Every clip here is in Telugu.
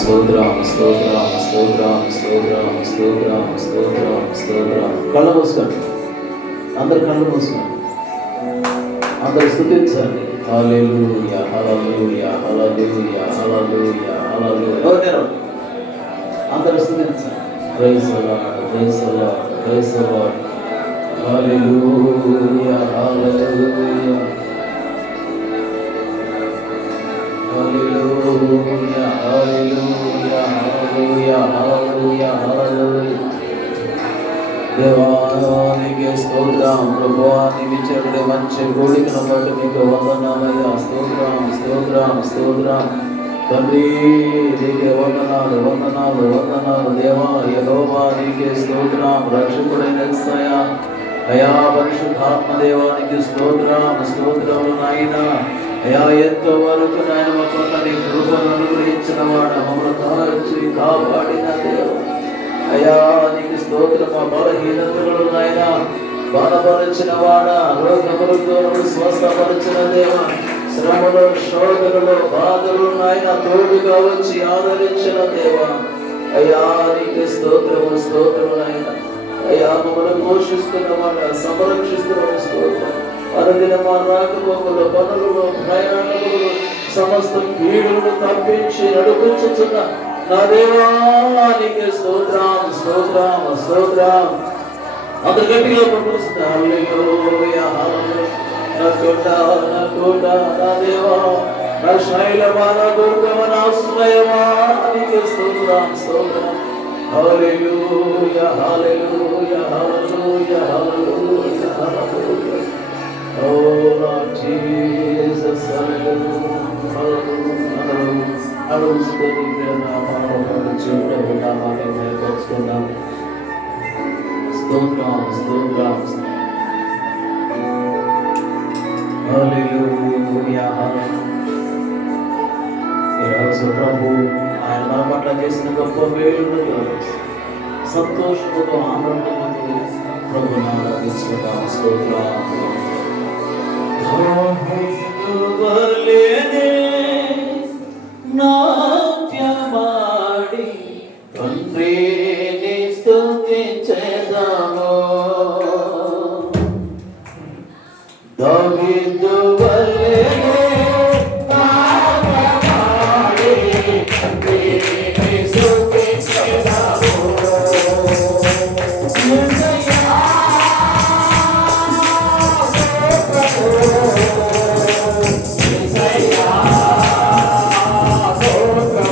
స్తోత్రం స్తోత్రం స్తోత్రం స్తోత్రం స్తోత్రం స్తోత్రం స్తోత్రం. కళ్ళు మూసుకోండి, అందరు కళ్ళు మూసుకోండి, అందరు స్తుతించండి. హల్లెలూయా హల్లెలూయా హల్లెలూయా హల్లెలూయా హల్లెలూయా. అందరు స్తుతించండి. Praise the Lord, praise the Lord, praise the Lord. Hallelujah hallelujah hallelujah hallelujah hallelujah hallelujah hallelujah. దేవానికి స్తోత్రం. ప్రభువా, నీవిచ్చే మంచి కోడికను బట్టి మీకు వందనాలయ్యా. స్తోత్రం స్తోత్రం స్తోత్రం తండ్రి, నీకే వందనాలు వందనాలు వందనాలు. దేవా యెహోవా నీకే స్తోత్రం. రక్షకుడైన యేసయ్యా, అయా పరిశుద్ధాత్మ దేవానికి స్తోత్రం స్తోత్రములు నాయనా. అయా ఎంతో వరకు నాయన మాకు నీ కృపను అనుగ్రహించిన వాడ, మమ్మల్ని కాచి కాపాడిన దేవ, అయా నీకు స్తోత్రం. మా బలహీనతలు నాయన బాధపరిచిన వాడ, రోగములతో స్వస్థపరిచిన దేవ, శ్రమలు శోధనలు బాధలు నాయన తోడుగా వచ్చి ఆదరించిన దేవ, అయా నీకు స్తోత్రము స్తోత్రము నాయన. అయా మమ్మల్ని పోషిస్తున్నవాడ, సంరక్షిస్తున్న స్తోత్రం. అరదిన మా రాకపోకలు, పనులు, ప్రయాణములు, సమస్త కీడులను తప్పించి నడిపించుచున్న నా దేవానికి స్తోత్రం స్తోత్రం స్తోత్రం. అందరు గట్టిగా ప్రకటిస్తున్నా. హల్లెలూయా హల్లెలూయా. నా కోట నా కోట నా దేవా, నా శైలమా నా దుర్గమ నా ఆశ్రయమా, నీకే స్తోత్రం స్తోత్రం. హల్లెలూయా హల్లెలూయా హల్లెలూయా హల్లెలూయా హల్లెలూయా. Oh Lord Jesus, hallelujah, hallelujah. Hallelujah. Stotram, stotram. Hallelujah, hallelujah. ఈరోజు ప్రభు ఆయన మన పట్ల చేసిన గొప్ప మేలును సంతోషముతో ఆనందముతో ప్రభుని ఆరాధించుకుందాం. స్తోత్రం. నాట్యమాడి తండ్రిని స్తుతించెదము. దావీదు వలె నాట్యమాడి తండ్రిని స్తుతించెదము. Yes,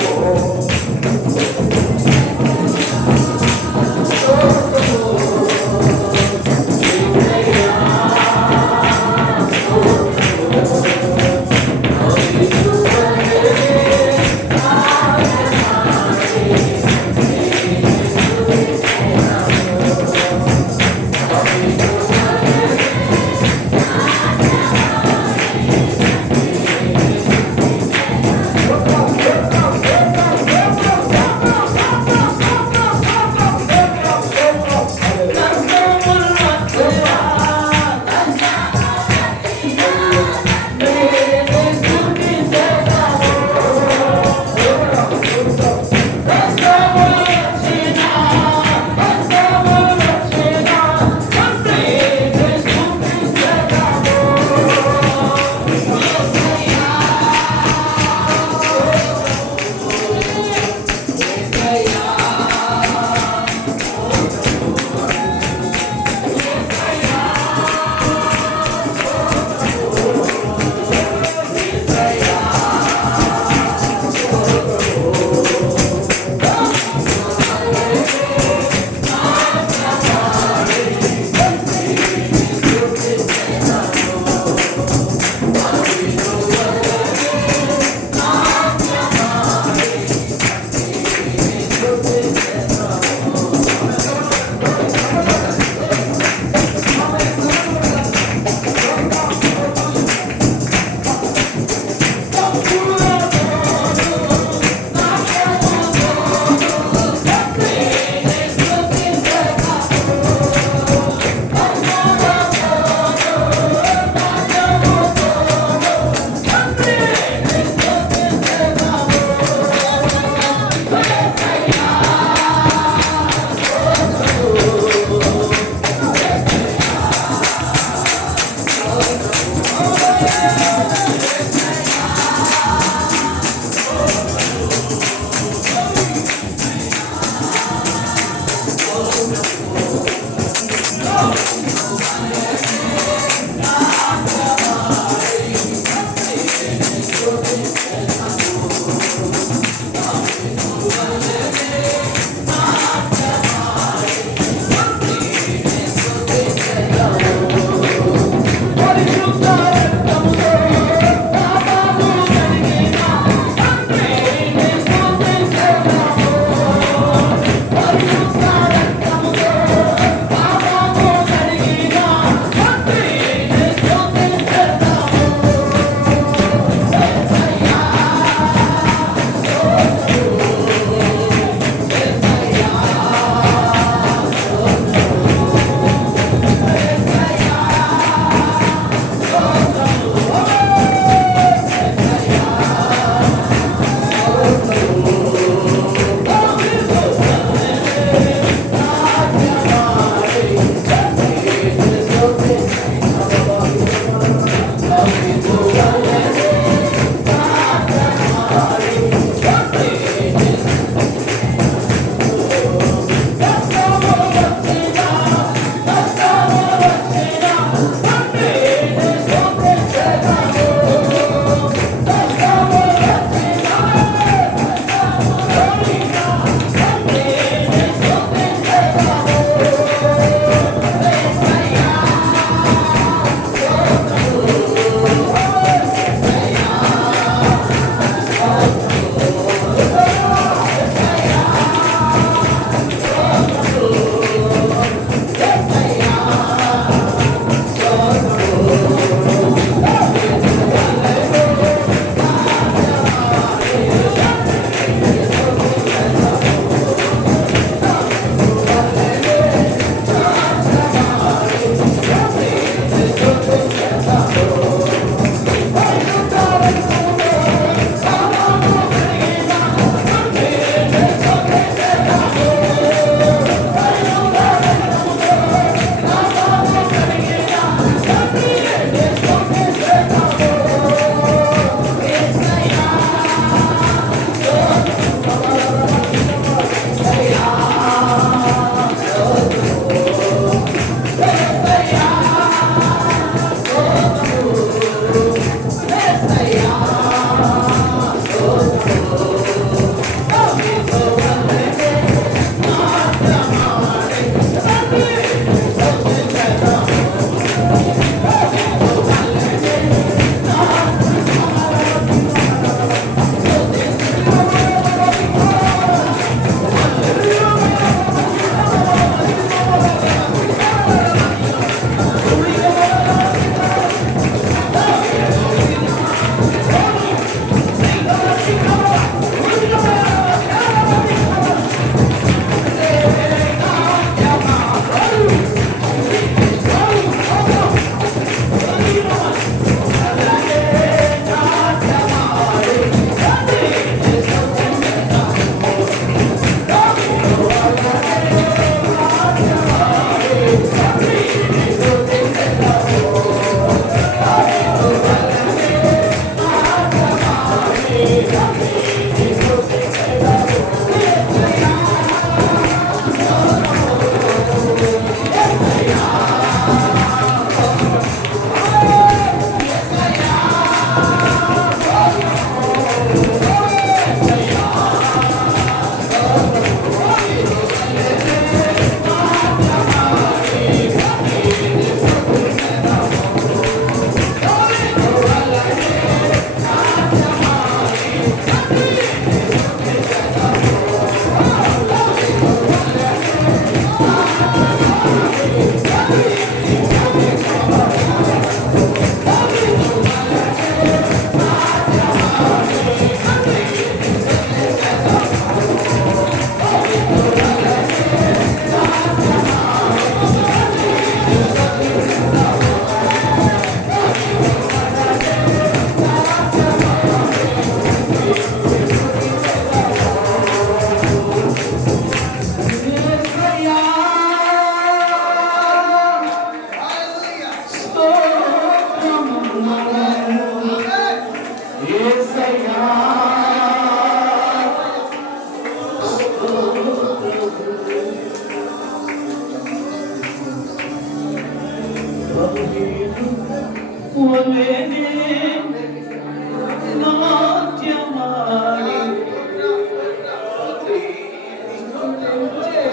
నాట్యమాడి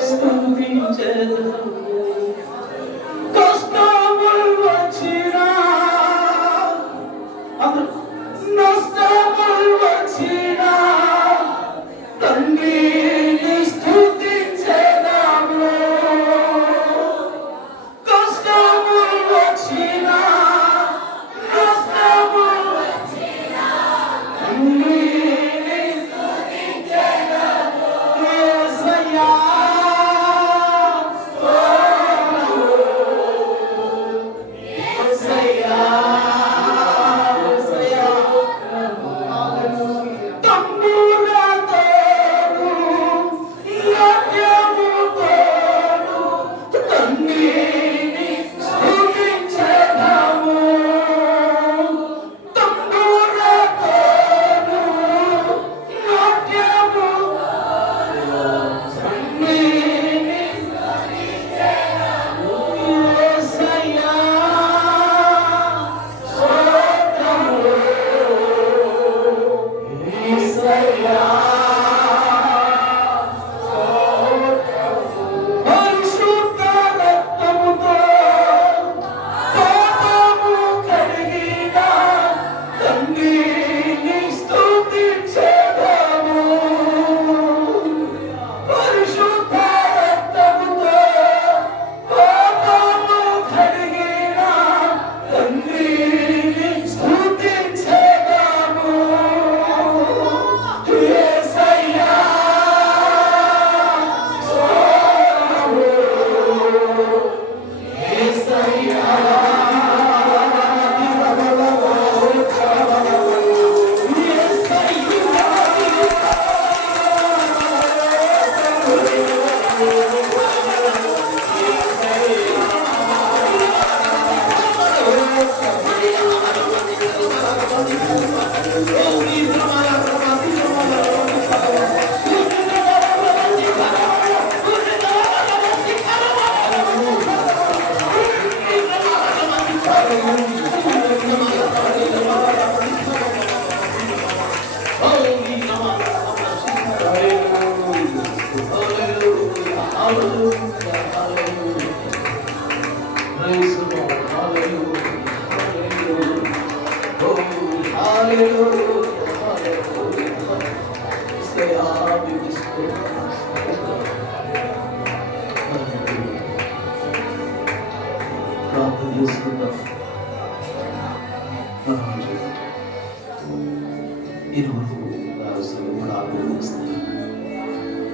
స్తుతించెదము. కష్టములు వచ్చినా నష్టములు వచ్చినా తండ్రిని స్తుతించెదము. కష్టములు వచ్చినా నష్టములు వచ్చినా తండ్రిని స్తుతించెదము. యేసయ్యా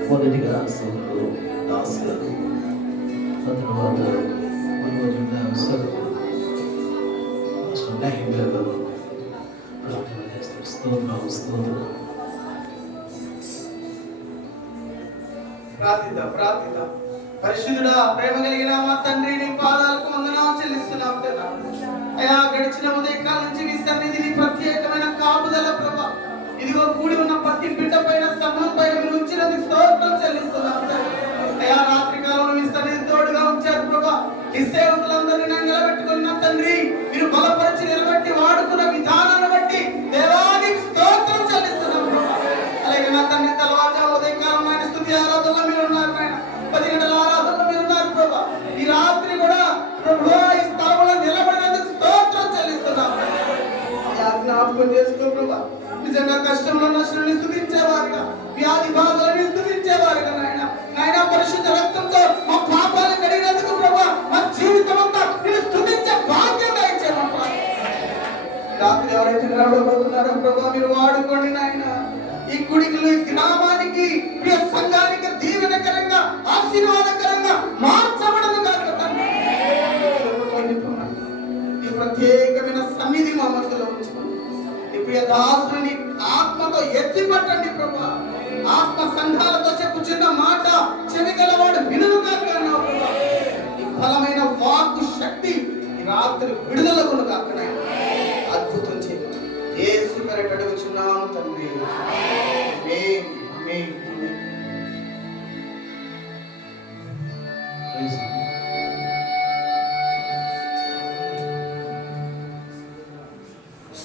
మొదటిగా సేవకులు దాస్ గారు, ఆ తర్వాత ప్రార్థన చేస్తారు. స్తోత్రం స్తోత్రం. ప్రార్థిద్దాం. పరిశుద్ధుడా, ప్రేమ కలిగిన మా తండ్రి, నీ పాదాలకు వందనాలు చెల్లిస్తున్నాం. అయా, గడిచిన ఉదయకాలం నుంచి మీ సన్నిధిని ప్రత్యేకమైన కాపుదల ప్రభా, ఇదిగో కూడి ఉన్న ప్రతి బిడ్డ పైన సమూహం పైన మీరు ఉంచినందుకు స్తోత్రం చెల్లిస్తున్నాం. అయా, రాత్రి కాలంలో మీ సన్నిధి తోడుగా ఉంచారు ప్రభా. ఈ సేవకులందరినీ నేను నిలబెట్టుకున్న తండ్రి, మీరు బలపరిచి నిలబెట్టి వాడుకున్న విధానాన్ని బట్టి దేవానికి స్తోత్రం చెల్లిస్తున్నాం ప్రభా. అలాగే నా తండ్రి, తెల్లవారుజాము ఉదయకాలం ఆయన స్తుతి ఆరాధనలో మీరు ఉన్నారు నాయన. 10 గంటల ఆరాధనలో మీరు ఉన్నారు ప్రభా. ఈ రాత్రి కూడా ప్రభు ఈ స్థలంలో నిలబడినందుకు స్తోత్రం చెల్లిస్తున్నాం. జ్ఞాపకం చేసుకో ప్రభా. నిజంగా కష్టంలో నష్టాన్ని స్తుతించేవారుగా, వ్యాధి బాధలను స్తుతించేవారుగా నాయన పరిశుద్ధ రక్తంతో మా పాపాలను కడిగినందుకు ప్రభా, మా జీవితం అంతా నిన్ను స్తుతించే భాగ్యం దయచేయమని రాత్రి ఎవరైతే నిలబడబోతున్నారో ప్రభా, మీరు వాడుకోండి నాయన. ఈ గుడికి, ఈ గ్రామానికి, ప్రియ సంఘానికి దీవెనకరంగా, ఆశీర్వాదకరంగా మార్చబడదు కాక ఈ ప్రత్యేకమైన సన్నిధి మా మధ్యలో ఉంచుకోండి. ఈ ప్రియ దాసుని ఆత్మతో ఎత్తి పట్టండి ప్రభా. ఆత్మ సంఘాలతో చెప్పు చిన్న మాట చెవిగలవాడు వినును కాక అన్నావు ప్రభా. ఈ బలమైన వాక్కు శక్తి ఈ రాత్రి విడుదల కొను కాక అద్భుతం చేయండి. యేసు పేరిట అడుగుచున్నాము తండ్రి. ఆమేన్, ఆమేన్.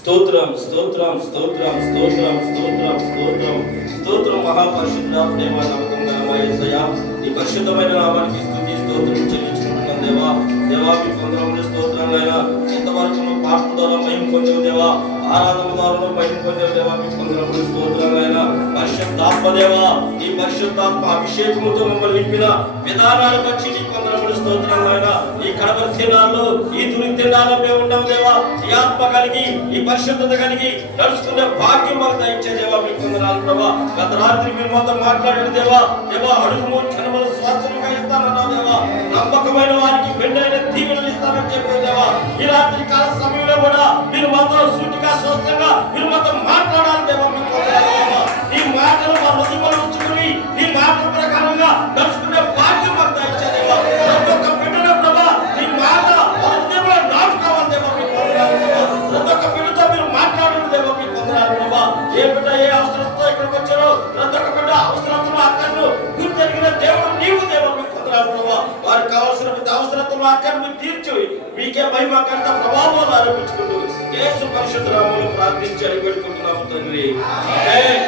స్తోత్రం స్తోత్రం స్తోత్రం స్తోత్రం స్తోత్రం స్తోత్రం స్తోత్రం మహాపరిశుద్ధ ప్రేమ నమ్మకం గల యేసయ్యా నీ పరిశుద్ధమైన నామానికి స్తుతి స్తోత్రం చెల్లించుకుంటున్నాం దేవా. దేవా మీ కొందరములు స్తోత్రాలైనా ఎంతవరకు నువ్వు పాటల ద్వారా మహిమ పొందేవు దేవా, ఆరాధన ద్వారా నువ్వు మహిమ పొందేవు దేవా. మీ కొందరములు స్తోత్రాలైనా పరిశుద్ధాత్మ దేవా, ఈ పరిశుద్ధాత్మ అభిషేకముతో మమ్మల్ని నింపిన విధానాలు బట్టి నీ కొందరములు స్తోత్రాలైనా ఈ కడప దినాల్లో ఈ తుని దినాల్లో మేము ఉన్నాం దేవా. ఈ ఆత్మ కలిగి ఈ పరిశుద్ధత కలిగి నడుచుకునే భాగ్యం మాకు దయచే దేవా. మీ కొందరాలు ప్రభా. గత రాత్రి మీరు మాతో మాట్లాడారు దేవా. దేవా అడుగు క్షణములు స్వాస్థ్యంగా ఇస్తానన్నావు దేవా. నమ్మకమైన వారికి మెండైన దీవెనలు ఇస్తానని చెప్పారు దేవా. ఈ రాత్రి కాల సమయంలో కూడా మీరు మాతో సూటిగా స్వస్థంగా మీరు మాతో మాట్లాడాలి దేవా. మీ కొందరాలు దేవా. ఈ మాటలు మా హృదయంలో ఉంచుకుని ఈ మాటల ప్రకారంగా నడుచుకునే భాగ్యం మాకు దయచే దేవా. ప్రతి ఒక్క బిడ్డల ప్రభా ఈ మాట హృదయంలో నాటుకోవాలి దేవా. మీ కొందరాలు దేవా. ప్రతి ఒక్క బిడ్డతో మీరు మాట్లాడండి దేవా. మీ కొందరాలు ప్రభా. ఏ బిడ్డ ఏ అవసరంతో ఇక్కడికి వచ్చారో ప్రతి ఒక్క బిడ్డ అవసరంతో అక్కను గుర్తెరిగిన దేవుడు నీవు దేవా. మీ కొందరాలు ప్రభా. వారికి కావాల్సిన ప్రతి అవసరతను అక్కను తీర్చి మీకే మహిమ కర్త ప్రభావం ఆరోపించుకుంటూ యేసు పరిశుద్ధ నామములో ప్రార్థించి అడిగి పెట్టుకుంటున్నాము తండ్రి. ఆమేన్.